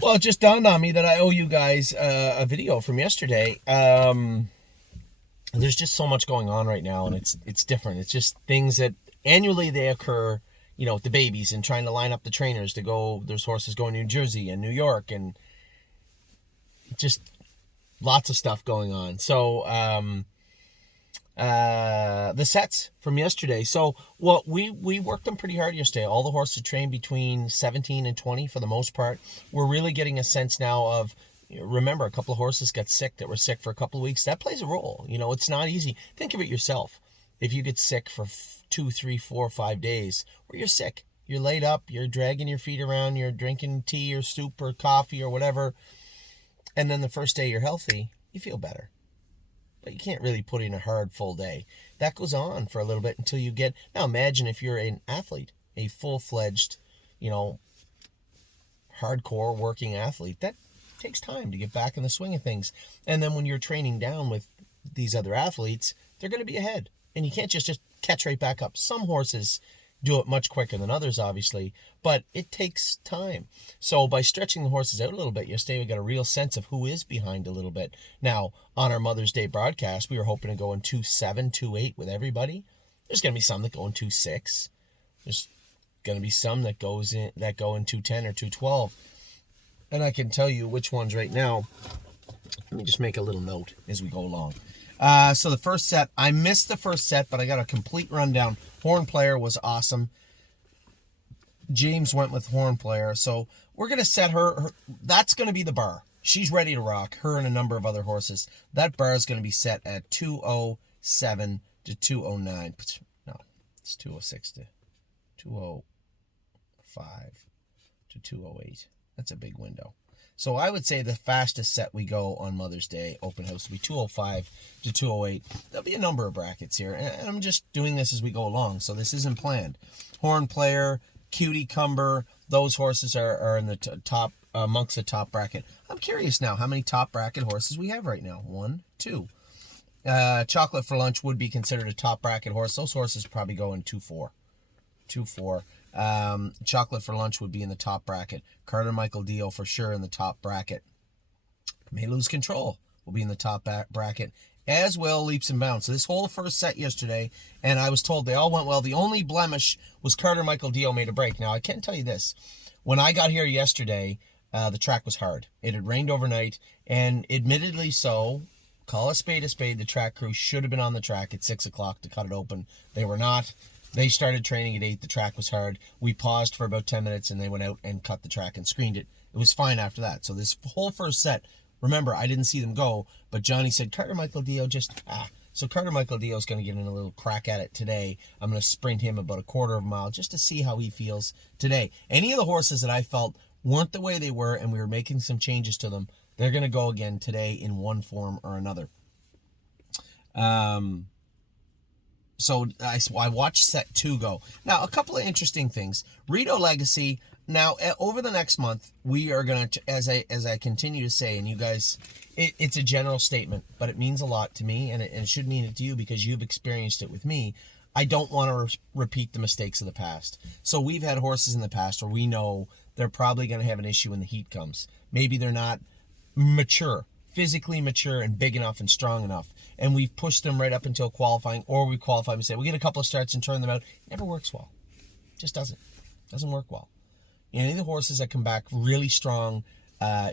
Well, it just dawned on me that I owe you guys a video from yesterday. There's just so much going on right now, and it's different. It's just things that annually they occur, with the babies and trying to line up the trainers to go. There's horses going to New Jersey and New York, and just lots of stuff going on. So, the sets from yesterday. So, well, we worked them pretty hard yesterday. All the horses trained between 17 and 20 for the most part. We're really getting a sense now of. Remember, a couple of horses got sick that were sick for a couple of weeks. That plays a role. It's not easy. Think of it yourself. If you get sick for 2, 3, 4, 5 days, where you're sick, you're laid up, you're dragging your feet around, you're drinking tea or soup or coffee or whatever, and then the first day you're healthy, you feel better. But you can't really put in a hard full day. That goes on for a little bit until you get. Now imagine if you're an athlete, a full-fledged, hardcore working athlete. That takes time to get back in the swing of things. And then when you're training down with these other athletes, they're going to be ahead. And you can't just catch right back up. Some horses do it much quicker than others, obviously, but it takes time. So by stretching the horses out a little bit, yesterday we got a real sense of who is behind a little bit. Now, on our Mother's Day broadcast, we were hoping to go in 2.7, 2.8 with everybody. There's going to be some that go in 2.6. There's going to be some that go in 2.10 or 2.12. And I can tell you which ones right now. Let me just make a little note as we go along. So the first set, I missed the first set, but I got a complete rundown. Horn Player was awesome. James went with Horn Player. So we're going to set her. That's going to be the bar. She's ready to rock, her and a number of other horses. That bar is going to be set at 207 to 209. No, it's 206 to 205 to 208. That's a big window. So I would say the fastest set we go on Mother's Day open house will be 205 to 208. There'll be a number of brackets here, and I'm just doing this as we go along, so this isn't planned. Horn Player, Cutie Cumber, those horses are in the top, amongst the top bracket. I'm curious now how many top bracket horses we have right now. 1, 2. Chocolate for Lunch would be considered a top bracket horse. Those horses probably go in 2-4. 2-4. Chocolate for Lunch would be in the top bracket. Carter Michael Dio for sure in the top bracket. May Lose Control will be in the top bracket, as will Leaps and Bounds. So this whole first set yesterday, and I was told they all went well. The only blemish was Carter Michael Dio made a break. Now I can tell you this: when I got here yesterday, the track was hard. It had rained overnight, and admittedly so. Call a spade, the track crew should have been on the track at 6 o'clock to cut it open. They were not. They started training at 8. The track was hard. We paused for about 10 minutes, and they went out and cut the track and screened it. It was fine after that. So this whole first set, remember, I didn't see them go, but Johnny said, Carter Michael Dio So Carter Michael Dio is going to get in a little crack at it today. I'm going to sprint him about a quarter of a mile just to see how he feels today. Any of the horses that I felt weren't the way they were and we were making some changes to them, they're going to go again today in one form or another. So I watched set 2 go. Now, a couple of interesting things. Rito Legacy. Now, over the next month, we are going to, as I continue to say, and you guys, it's a general statement, but it means a lot to me, and it should mean it to you because you've experienced it with me. I don't want to repeat the mistakes of the past. So we've had horses in the past where we know they're probably going to have an issue when the heat comes. Maybe they're not mature, physically mature and big enough and strong enough. And we've pushed them right up until qualifying, or we qualify and say, we'll get a couple of starts and turn them out. It never works well. It just doesn't. It doesn't work well. Any of the horses that come back really strong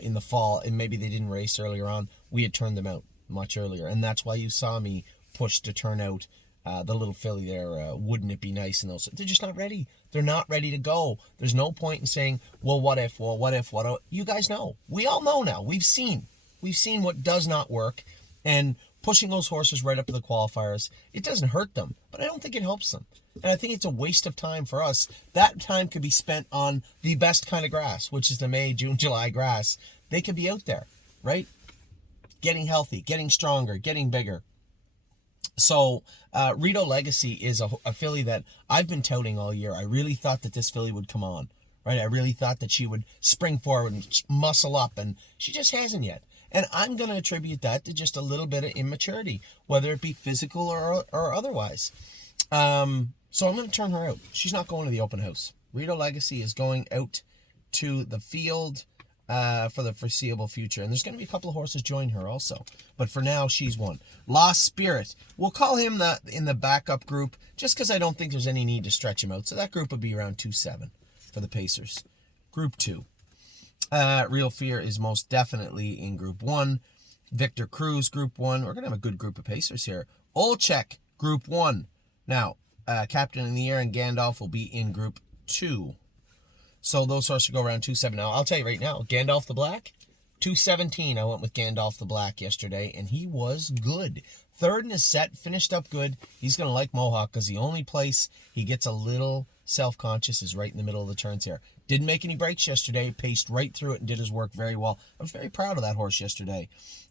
in the fall, and maybe they didn't race earlier on, we had turned them out much earlier. And that's why you saw me push to turn out the little filly there, Wouldn't It Be Nice, and those. They're just not ready. They're not ready to go. There's no point in saying, well, what if? You guys know. We all know now. We've seen what does not work, and pushing those horses right up to the qualifiers, it doesn't hurt them, but I don't think it helps them. And I think it's a waste of time for us. That time could be spent on the best kind of grass, which is the May, June, July grass. They could be out there, right? Getting healthy, getting stronger, getting bigger. So Rito Legacy is a filly that I've been touting all year. I really thought that this filly would come on, right? I really thought that she would spring forward and muscle up, and she just hasn't yet. And I'm going to attribute that to just a little bit of immaturity, whether it be physical or otherwise. So I'm going to turn her out. She's not going to the open house. Rito Legacy is going out to the field. for the foreseeable future. And there's going to be a couple of horses join her also. But for now, she's one. Lost Spirit. We'll call him in the backup group just because I don't think there's any need to stretch him out. So that group would be around 2-7 for the Pacers. Group 2. Real Fear is most definitely in Group 1. Victor Cruz, Group 1. We're going to have a good group of Pacers here. Olchek, Group 1. Now, Captain in the Air and Gandalf will be in Group 2. So those horses go around 2-7. Now, I'll tell you right now, Gandalf the Black, 217. I went with Gandalf the Black yesterday, and he was good. Third in his set, finished up good. He's going to like Mohawk because the only place he gets a little self-conscious is right in the middle of the turns here. Didn't make any breaks yesterday, paced right through it and did his work very well. I was very proud of that horse yesterday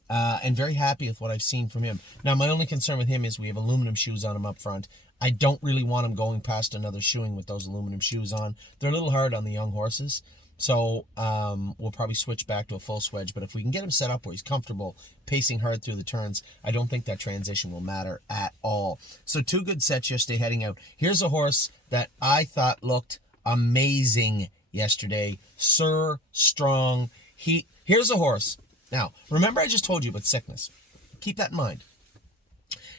and very happy with what I've seen from him. Now, my only concern with him is we have aluminum shoes on him up front. I don't really want him going past another shoeing with those aluminum shoes on. They're a little hard on the young horses. So we'll probably switch back to a full swedge. But if we can get him set up where he's comfortable pacing hard through the turns, I don't think that transition will matter at all. So 2 good sets yesterday heading out. Here's a horse that I thought looked amazing yesterday. Sir Strong. Here's a horse. Now, remember I just told you about sickness. Keep that in mind.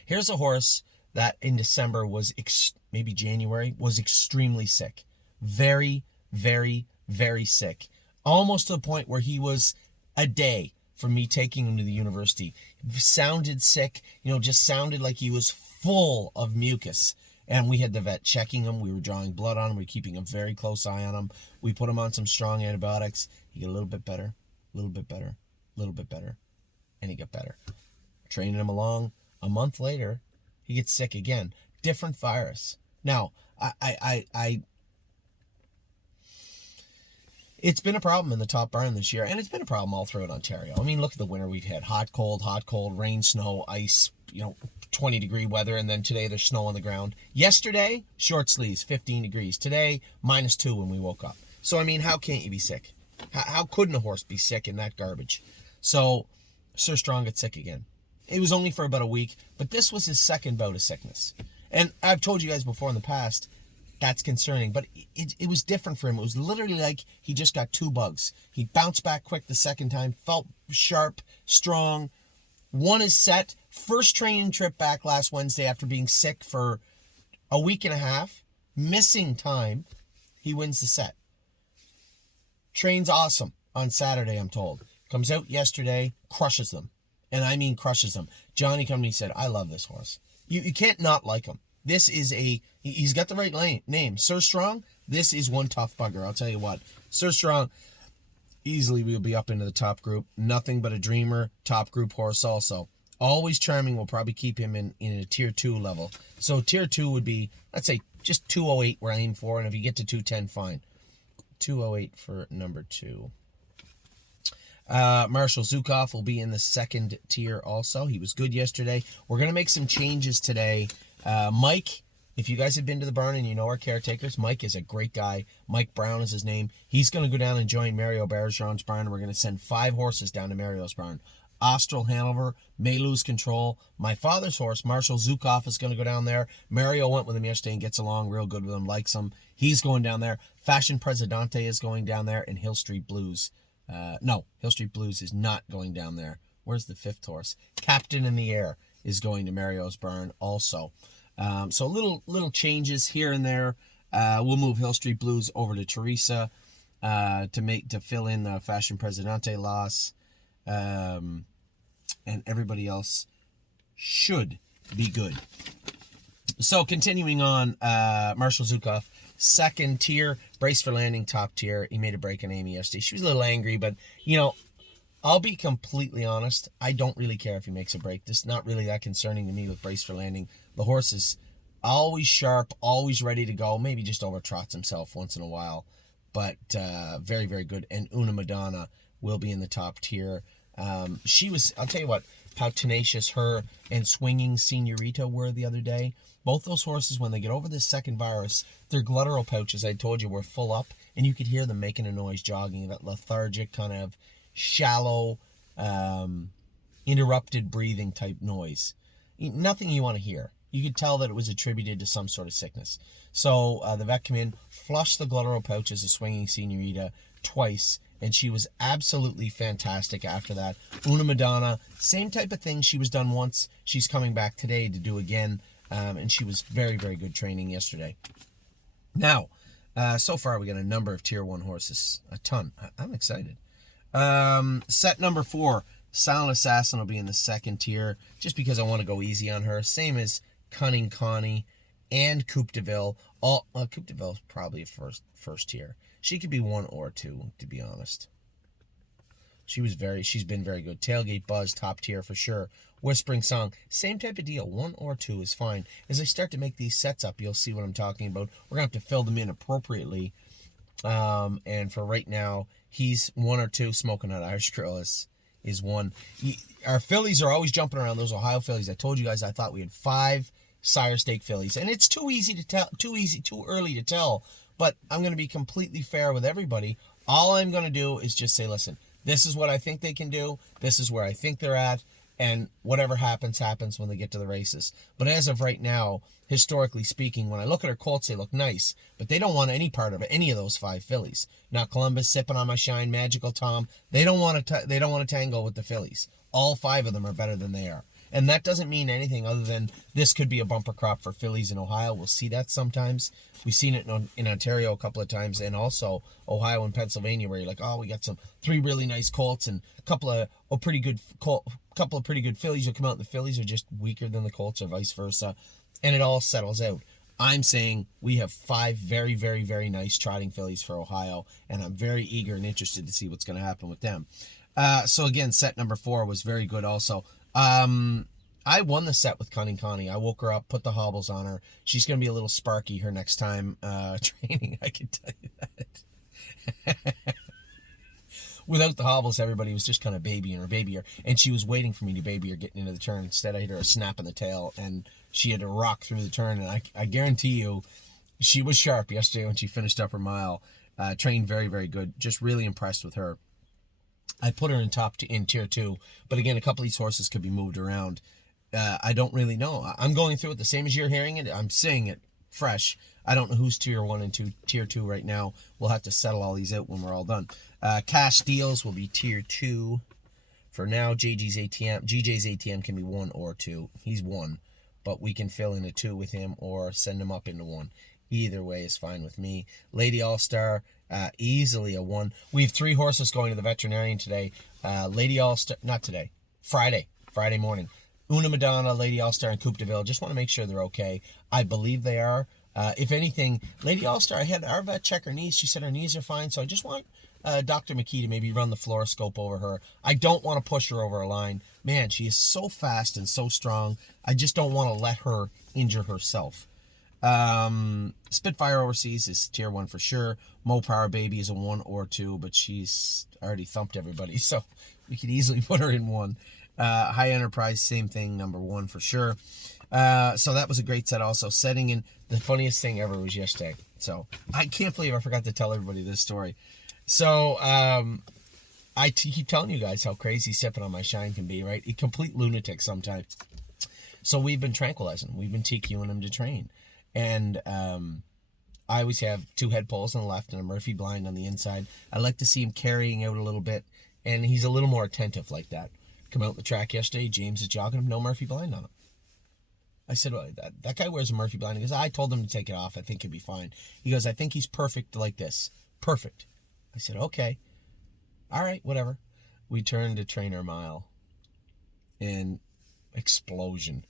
Here's a horse that in December was, maybe January, was extremely sick. Very, very, very sick. Almost to the point where he was a day from me taking him to the university. Sounded sick, just sounded like he was full of mucus. And we had the vet checking him. We were drawing blood on him. We were keeping a very close eye on him. We put him on some strong antibiotics. He got a little bit better, a little bit better, a little bit better. And he got better. Training him along. A month later, he gets sick again. Different virus. Now, it's been a problem in the Top Barn this year, and it's been a problem all throughout Ontario. I mean, look at the winter we've had. Hot, cold, rain, snow, ice, 20-degree weather, and then today there's snow on the ground. Yesterday, short sleeves, 15 degrees. Today, -2 when we woke up. So, I mean, how can't you be sick? How couldn't a horse be sick in that garbage? So, Sir Strong gets sick again. It was only for about a week, but this was his second bout of sickness. And I've told you guys before in the past, that's concerning, but it was different for him. It was literally like he just got 2 bugs. He bounced back quick the second time, felt sharp, strong, won his set. First training trip back last Wednesday after being sick for a week and a half, missing time. He wins the set. Trains awesome on Saturday, I'm told. Comes out yesterday, crushes them. And I mean crushes them. Johnny Company said, I love this horse. You can't not like him. This is he's got the right name. Sir Strong, this is one tough bugger. I'll tell you what. Sir Strong, easily will be up into the top group. Nothing but a dreamer, top group horse also. Always Charming will probably keep him in a tier 2 level. So tier 2 would be, let's say, just 208 where I aim for. And if you get to 210, fine. 208 for number 2. Marshall Zukov will be in the second tier also. He was good yesterday. We're going to make some changes today. Mike, if you guys have been to the barn and you know our caretakers, Mike is a great guy. Mike Brown is his name. He's going to go down and join Mario Bergeron's barn. We're going to send 5 horses down to Mario's barn. Austral Hanover may lose control. My father's horse, Marshall Zukov, is going to go down there. Mario went with him yesterday and gets along real good with him, likes him. He's going down there. Fashion Presidente is going down there, and Hill Street Blues. No, Hill Street Blues is not going down there. Where's the 5th horse? Captain in the Air is going to Mario's barn also. So little changes here and there. We'll move Hill Street Blues over to Teresa to fill in the Fashion Presidente loss. And everybody else should be good. So continuing on, Marshall Zukov, second tier, Brace for Landing, top tier. He made a break on Amy yesterday. She was a little angry, but, I'll be completely honest. I don't really care if he makes a break. This is not really that concerning to me with Brace for Landing. The horse is always sharp, always ready to go. Maybe just over-trots himself once in a while. But very, very good. And Una Madonna will be in the top tier. She was, I'll tell you what, how tenacious her and Swinging Senorita were the other day. Both those horses, when they get over this second virus, their guttural pouches, I told you, were full up, and you could hear them making a noise jogging, that lethargic kind of shallow, interrupted breathing type noise. Nothing you want to hear. You could tell that it was attributed to some sort of sickness. So the vet came in, flushed the guttural pouches of Swinging Senorita twice, and she was absolutely fantastic after that. Una Madonna, same type of thing. She was done once. She's coming back today to do again, and she was very, very good training yesterday. Now, so far we got a number of Tier 1 horses. A ton. I'm excited. Set number 4, Silent Assassin will be in the second tier, just because I want to go easy on her. Same as Cunning Connie and Coupe de Ville. Coupe de Ville is probably a first tier. She could be 1 or 2, to be honest. She's been very good. Tailgate Buzz, top tier for sure. Whispering Song, same type of deal. 1 or 2 is fine. As I start to make these sets up, you'll see what I'm talking about. We're going to have to fill them in appropriately. And for right now, he's 1 or 2. Smoking Hot Irish Girl is 1. Our fillies are always jumping around, those Ohio fillies. I told you guys I thought we had 5 sire stake fillies, and it's too early to tell. But I'm going to be completely fair with everybody. All I'm going to do is just say, listen, this is what I think they can do. This is where I think they're at. And whatever happens, happens when they get to the races. But as of right now, historically speaking, when I look at her colts, they look nice. But they don't want any part of it, any of those 5 fillies. Now, Columbus, Sipping on My Shine, Magical Tom, they don't want to tangle with the fillies. All 5 of them are better than they are. And that doesn't mean anything other than this could be a bumper crop for fillies in Ohio. We'll see that sometimes. We've seen it in Ontario a couple of times, and also Ohio and Pennsylvania, where you're like, oh, we got 3 really nice colts and a couple of pretty good fillies will come out. And the fillies are just weaker than the colts, or vice versa, and it all settles out. I'm saying we have 5 very, very, very nice trotting fillies for Ohio, and I'm very eager and interested to see what's going to happen with them. So again, set number 4 was very good also. I won the set with Cunning Connie. I woke her up, put the hobbles on her. She's going to be a little sparky her next time training, I can tell you that. Without the hobbles, everybody was just kind of babying her, and she was waiting for me to baby her getting into the turn. Instead, I hit her a snap in the tail, and she had to rock through the turn, and I guarantee you, she was sharp yesterday when she finished up her mile. Trained very, very good. Just really impressed with her. I put her in tier 2, but again, a couple of these horses could be moved around. I don't really know. I'm going through it the same as you're hearing it. I'm saying it fresh. I don't know who's tier 1 and tier 2 right now. We'll have to settle all these out when we're all done. Cash Deals will be tier 2. For now, GJ's ATM can be 1 or 2. He's 1, but we can fill in a 2 with him or send him up into 1. Either way is fine with me. Lady All-Star, easily a 1. We have 3 horses going to the veterinarian today. Lady All-Star, not today, Friday morning. Una Madonna, Lady All-Star, and Coupe de Ville. Just want to make sure they're okay. I believe they are. If anything, Lady All-Star, I had our vet check her knees. She said her knees are fine, so I just want Dr. McKee to maybe run the fluoroscope over her. I don't want to push her over a line. Man, she is so fast and so strong. I just don't want to let her injure herself. Spitfire Overseas is tier 1 for sure. Mo Power Baby is a 1 or 2, but she's already thumped everybody, so we could easily put her in 1. High Enterprise, same thing, number 1 for sure. So that was a great set also. Setting in, the funniest thing ever was yesterday. So I can't believe I forgot to tell everybody this story. So I keep telling you guys how crazy Sipping on My Shine can be, right? A complete lunatic sometimes. So we've been tranquilizing him. We've been TQing him to train. And I always have 2 head poles on the left and a Murphy blind on the inside. I like to see him carrying out a little bit, and he's a little more attentive like that. Come out the track yesterday, James is jogging him, no Murphy blind on him. I said, well, that guy wears a Murphy blind. He goes, I told him to take it off. I think he'll be fine. He goes, I think he's perfect like this. Perfect. I said, okay. All right, whatever. We turned to train our mile. And explosion.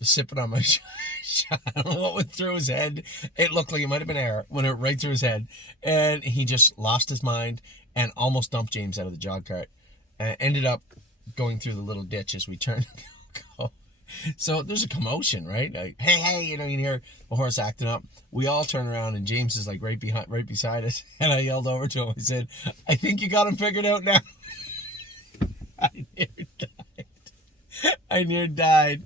Sipping on my shot. I don't know what went through his head. It looked like it might have been air. Went right through his head. And he just lost his mind and almost dumped James out of the jog cart. Ended up going through the little ditch as we turned to go. So there's a commotion, right? Like, hey, you can hear a horse acting up. We all turn around and James is like right beside us. And I yelled over to him. I said, I think you got him figured out now. I near died.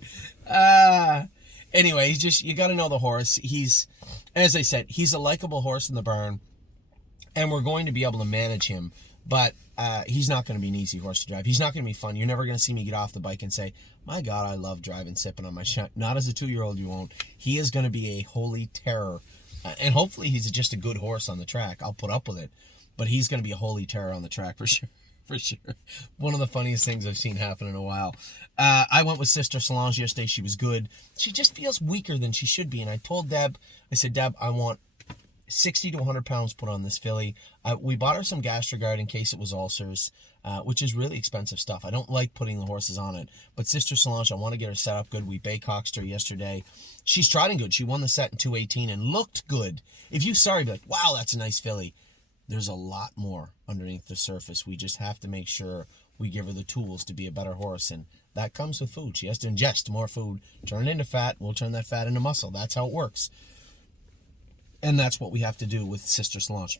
Anyway, you got to know the horse. He's, as I said, he's a likable horse in the barn, and we're going to be able to manage him. But he's not going to be an easy horse to drive. He's not going to be fun. You're never going to see me get off the bike and say, my God, I love driving Sipping on My Shine. Not as a 2-year-old, you won't. He is going to be a holy terror. And hopefully he's just a good horse on the track. I'll put up with it. but he's going to be a holy terror on the track for sure. For sure. One of the funniest things I've seen happen in a while. I went with Sister Solange yesterday. She was good. She just feels weaker than she should be. And I told Deb, I said, Deb, I want 60 to 100 pounds put on this filly. We bought her some Gastrogard in case it was ulcers, which is really expensive stuff. I don't like putting the horses on it. But Sister Solange, I want to get her set up good. We baycoxed her yesterday. She's trotting good. She won the set in 2:18 and looked good. If you saw her, you'd be like, wow, that's a nice filly. There's a lot more underneath the surface. We just have to make sure we give her the tools to be a better horse, and that comes with food. She has to ingest more food, turn it into fat. We'll turn that fat into muscle. That's how it works. And that's what we have to do with Sister Solange.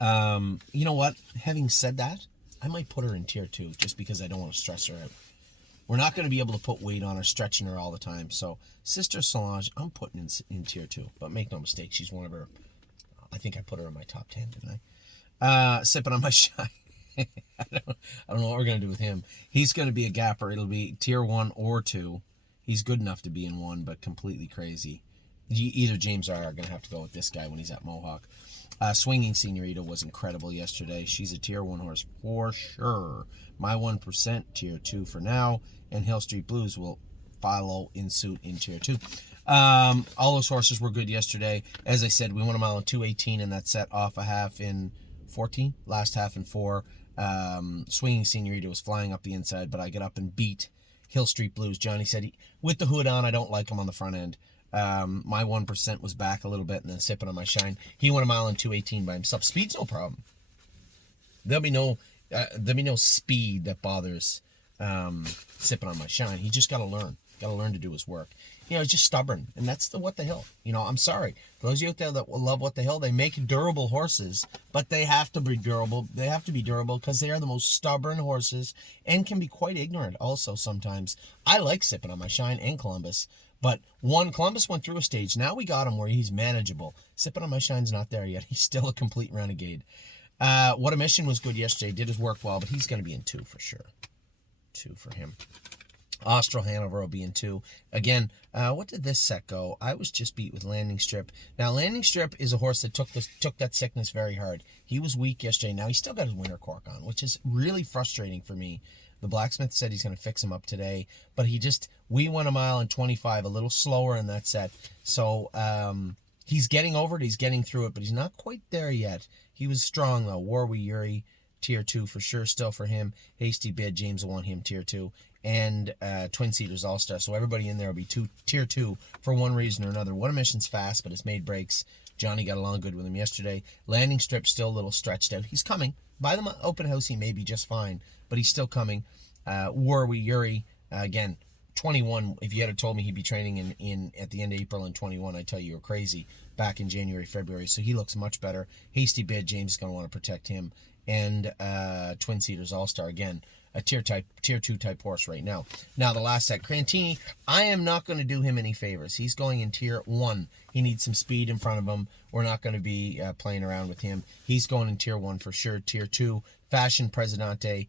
You know what? Having said that, I might put her in tier 2 just because I don't want to stress her out. We're not going to be able to put weight on her, stretching her all the time. So Sister Solange, I'm putting in tier 2. But make no mistake, she's one of her... I think I put her in my top 10, didn't I? Sipping on my shine. I don't know what we're going to do with him. He's going to be a gapper. It'll be tier 1 or 2. He's good enough to be in 1, but completely crazy. Either James or I are going to have to go with this guy when he's at Mohawk. Swinging Senorita was incredible yesterday. She's a tier 1 horse for sure. My 1%, tier 2 for now. And Hill Street Blues will follow in suit in tier 2. All those horses were good yesterday. As I said, we won a mile in 2:18 and that set off a half in 14, last half in 4. Swinging Senorita was flying up the inside, but I got up and beat Hill Street Blues. Johnny said, with the hood on, I don't like him on the front end. My 1% was back a little bit and then sipping on my shine. He won a mile in 2:18 by himself. Speed's no problem. There'll be no speed that bothers sipping on my shine. He just got to learn. Got to learn to do his work. He's just stubborn, and that's the What the Hill. I'm sorry. For those of you out there that will love What the Hill, they make durable horses, but they have to be durable. They have to be durable because they are the most stubborn horses and can be quite ignorant also sometimes. I like sipping on my shine and Columbus, but Columbus went through a stage. Now we got him where he's manageable. Sipping on my shine's not there yet. He's still a complete renegade. What a Mission was good yesterday. Did his work well, but he's going to be in 2 for sure. 2 for him. Austral Hanover will be in 2. Again, what did this set go? I was just beat with Landing Strip. Now, Landing Strip is a horse that took that sickness very hard. He was weak yesterday. Now, he's still got his winter cork on, which is really frustrating for me. The blacksmith said he's going to fix him up today, but we went a mile in 25, a little slower in that set. So, he's getting over it. He's getting through it, but he's not quite there yet. He was strong, though. Warwi Yuri, tier 2 for sure, still for him. Hasty Bid, James will want him tier 2. And Twin Cedars All-Star. So everybody in there will be tier 2 for one reason or another. What a Mission's fast, but it's made breaks. Johnny got along good with him yesterday. Landing Strip still a little stretched out. He's coming. By the open house, he may be just fine, but he's still coming. Warwi Yuri, again, 21. If you had told me he'd be training in at the end of April in 21, I'd tell you you're crazy. Back in January, February. So he looks much better. Hasty Bid, James is going to want to protect him. And Twin Cedars All-Star, again, a tier 2 type horse right now. Now, the last set, Crantini, I am not going to do him any favors. He's going in tier 1. He needs some speed in front of him. We're not going to be playing around with him. He's going in tier 1 for sure. Tier 2, Fashion Presidente.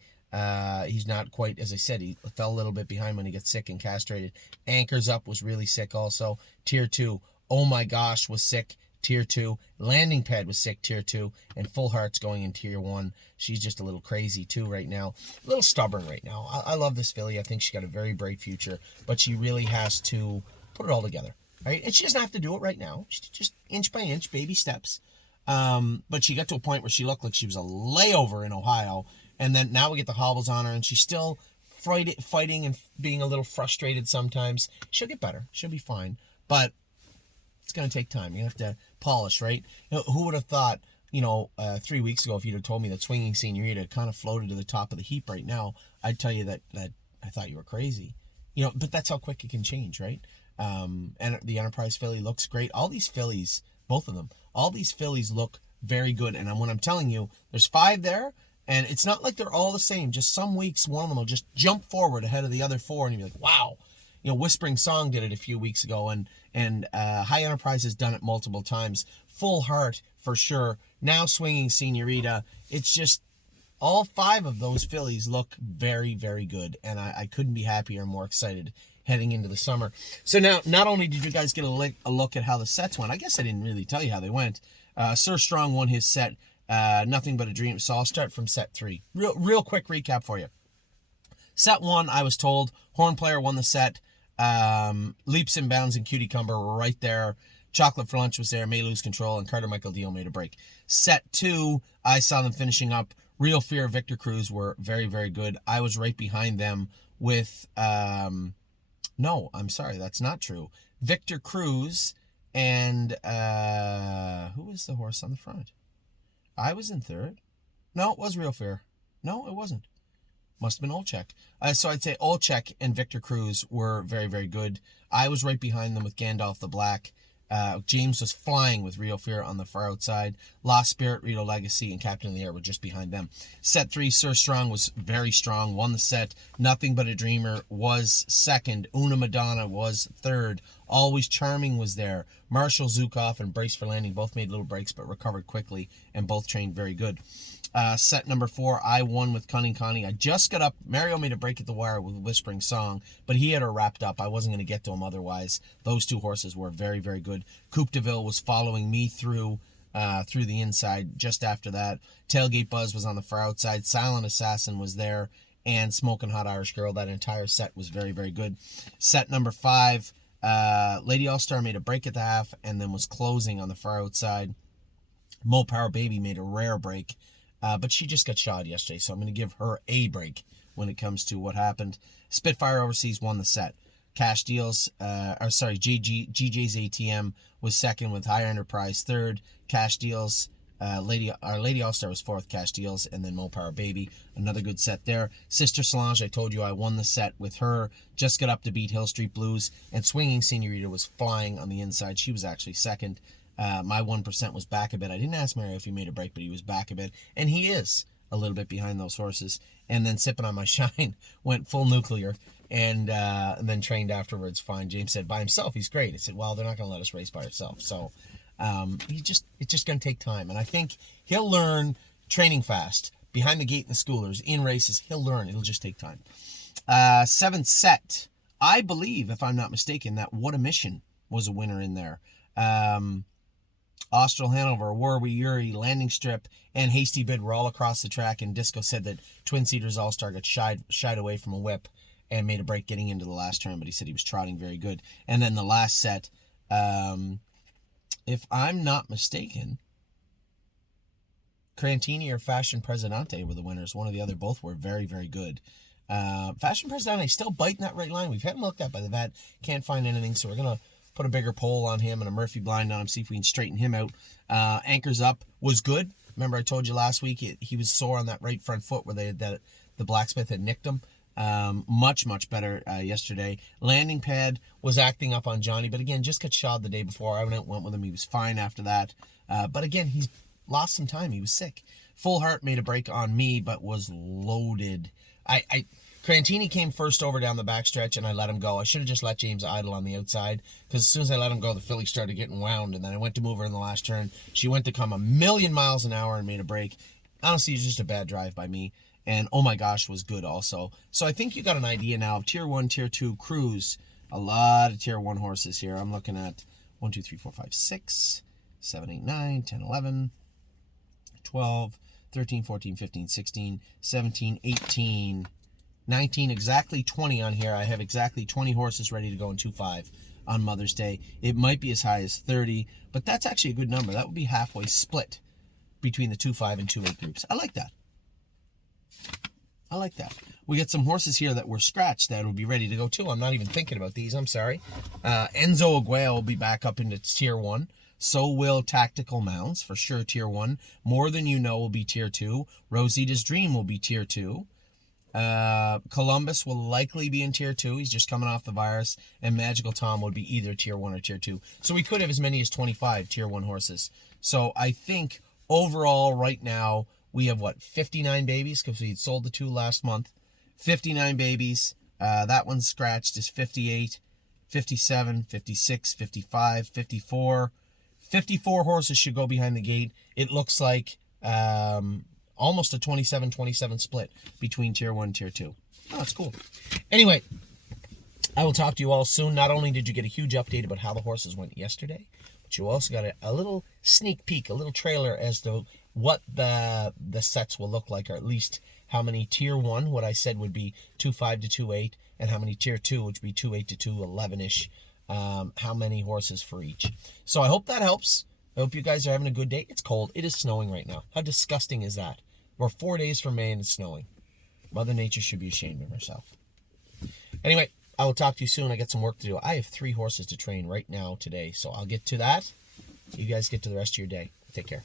He's not quite, as I said, he fell a little bit behind when he gets sick and castrated. Anchors Up was really sick also. Tier 2, Oh My Gosh was sick. Tier 2. Landing Pad was sick, tier 2. And Full Heart's going in tier 1. She's just a little crazy, too, right now. A little stubborn right now. I love this filly. I think she's got a very bright future. But she really has to put it all together. Right? And she doesn't have to do it right now. Just inch by inch, baby steps. But she got to a point where she looked like she was a layover in Ohio. And then now we get the hobbles on her. And she's still fighting and being a little frustrated sometimes. She'll get better. She'll be fine. But it's going to take time. You have to polish, right? Who would have thought, 3 weeks ago, if you'd have told me that Swinging Senorita kind of floated to the top of the heap right now, I'd tell you that I thought you were crazy. But that's how quick it can change, right? And the Enterprise filly looks great. All these fillies, both of them, all these fillies look very good. And when I'm telling you, there's 5 there, and it's not like they're all the same. Just some weeks, one of them will just jump forward ahead of the other 4, and you'll be like, wow. Whispering Song did it a few weeks ago, and High Enterprise has done it multiple times. Full Heart, for sure. Now Swinging Senorita. It's just all 5 of those fillies look very, very good, and I couldn't be happier and more excited heading into the summer. So now, not only did you guys get a look at how the sets went, I guess I didn't really tell you how they went. Sir Strong won his set Nothing But a Dream. So I'll start from set 3. Real quick recap for you. Set 1, I was told, Horn Player won the set. Leaps and Bounds and Cutie Cumber were right there. Chocolate for Lunch was there. May Lose Control and Carter Michael Deal made a break. Set 2, I saw them finishing up. Real Fear, Victor Cruz were very, very good. I was right behind them with, no, I'm sorry, that's not true. Victor Cruz and, who was the horse on the front? I was in third. No, it was Real Fear. No, it wasn't. Must have been Olchek. So I'd say Olchek and Victor Cruz were very, very good. I was right behind them with Gandalf the Black. James was flying with Real Fear on the far outside. Lost Spirit, Rito Legacy, and Captain of the Air were just behind them. Set 3, Sir Strong was very strong, won the set. Nothing But a Dreamer was second. Una Madonna was third. Always Charming was there. Marshall Zukov and Brace for Landing both made little breaks but recovered quickly and both trained very good. Set number 4, I won with Cunning Connie. I just got up. Mario made a break at the wire with Whispering Song, but he had her wrapped up. I wasn't going to get to him otherwise. Those two horses were very, very good. Coupe de Ville was following me through the inside just after that. Tailgate Buzz was on the far outside. Silent Assassin was there, and Smoking Hot Irish Girl. That entire set was very, very good. Set number 5, Lady All-Star made a break at the half and then was closing on the far outside. Mo Power Baby made a rare break. But she just got shot yesterday, so I'm going to give her a break when it comes to what happened. Spitfire Overseas won the set. Cash Deals, GJ's ATM was second with High Enterprise third. Cash Deals, Lady All-Star was fourth, Cash Deals, and then Mo Power Baby. Another good set there. Sister Solange, I told you I won the set with her. Just got up to beat Hill Street Blues. And Swinging Senorita was flying on the inside. She was actually second. My 1% was back a bit. I didn't ask Mario if he made a break, but he was back a bit. And he is a little bit behind those horses. And then Sipping on My Shine went full nuclear and then trained afterwards fine. James said, by himself, he's great. I said, well, they're not going to let us race by ourselves. So it's just going to take time. And I think he'll learn training fast. Behind the gate in the schoolers, in races, he'll learn. It'll just take time. 7th set. I believe, if I'm not mistaken, that What a Mission was a winner in there. Austral Hanover, War We Yuri, Landing Strip, and Hasty Bid were all across the track, and Disco said that Twin Cedars All-Star got shied away from a whip and made a break getting into the last turn, but he said he was trotting very good. And then the last set, if I'm not mistaken, Crantini or Fashion Presidente were the winners. One or the other, both were very, very good. Fashion Presidente still biting that right line. We've had him looked at by the vet. Can't find anything, so we're going to put a bigger pole on him and a Murphy blind on him, see if we can straighten him out. Anchors Up was good. Remember I told you last week he was sore on that right front foot where the blacksmith had nicked him. Much, much better yesterday. Landing Pad was acting up on Johnny, but again, just got shod the day before. I went with him. He was fine after that. But again, he's lost some time. He was sick. Full Heart made a break on me, but was loaded. Crantini came first over down the backstretch, and I let him go. I should have just let James idle on the outside, because as soon as I let him go, the filly started getting wound, and then I went to move her in the last turn. She went to come 1,000,000 miles an hour and made a break. Honestly, it was just a bad drive by me, and Oh My Gosh was good also. So I think you got an idea now of Tier 1, Tier 2 Cruise. A lot of Tier 1 horses here. I'm looking at 1, 2, 3, 4, 5, 6, 7, 8, 9, 10, 11, 12, 13, 14, 15, 16, 17, 18, 19, exactly 20 on here. I have exactly 20 horses ready to go in 2-5 on Mother's Day. It might be as high as 30, but that's actually a good number. That would be halfway split between the 2-5 and 2-8 groups. I like that. I like that. We got some horses here that were scratched that will be ready to go too. I'm not even thinking about these. I'm sorry. Enzo Aguayo will be back up into Tier 1. So will Tactical Mounds, for sure, Tier 1. More Than You Know will be Tier 2. Rosita's Dream will be Tier 2. Columbus will likely be in Tier 2. He's just coming off the virus. And Magical Tom would be either Tier 1 or Tier 2. So we could have as many as 25 Tier 1 horses. So I think overall right now we have, 59 babies? Because we sold the 2 last month. 59 babies. That one's scratched is 58, 57, 56, 55, 54. 54 horses should go behind the gate. It looks like almost a 27-27 split between Tier 1 and Tier 2. Oh, that's cool. Anyway, I will talk to you all soon. Not only did you get a huge update about how the horses went yesterday, but you also got a little sneak peek, a little trailer as to what the sets will look like, or at least how many tier 1, what I said would be 2.5 to 2.8, and how many tier 2, which would be 2.8 to 2.11ish, how many horses for each. So I hope that helps. I hope you guys are having a good day. It's cold. It is snowing right now. How disgusting is that? We're 4 days from May and it's snowing. Mother Nature should be ashamed of herself. Anyway, I will talk to you soon. I got some work to do. I have 3 horses to train right now today, so I'll get to that. You guys get to the rest of your day. Take care.